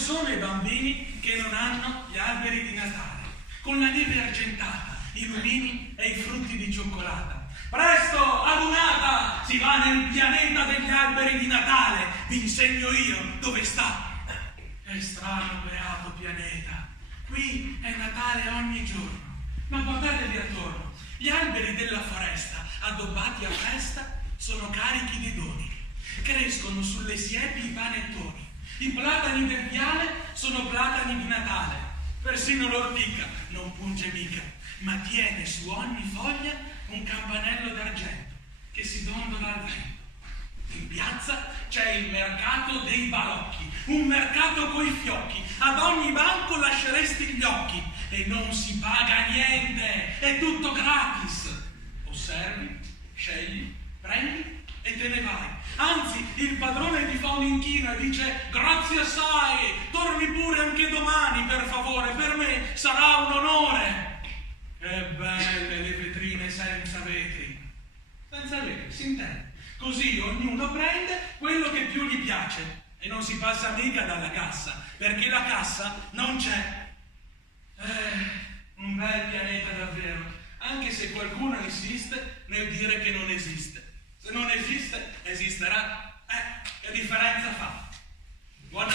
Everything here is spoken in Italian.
sono i bambini che non hanno gli alberi di Natale, con la neve argentata, i lumini e i frutti di cioccolata? Presto, adunata, si va nel pianeta degli alberi di Natale, vi insegno io dove sta. È strano, beato pianeta, qui è Natale ogni giorno, ma guardatevi attorno, gli alberi della foresta, addobbati a festa, sono carichi di doni, crescono sulle siepi i panettoni, i platani del viale sono platani di Natale, persino l'ortica non punge mica, ma tiene su ogni foglia un campanello d'argento che si dondola al vento. In piazza c'è il mercato dei balocchi, un mercato coi fiocchi, ad ogni banco lasceresti gli occhi e non si paga niente, è tutto gratis. Osservi, scegli, prendi e te ne vai. Anzi, il padrone ti fa un inchino e dice: grazie assai, torni pure anche domani, per favore, per me sarà un onore. Che belle le vetrine senza vetri. Senza vetri, si intende. Così ognuno prende quello che più gli piace e non si passa mica dalla cassa, perché la cassa non c'è. Un bel pianeta davvero, anche se qualcuno insiste nel dire che non esiste. Se non esiste, esisterà. Che differenza fa? Buona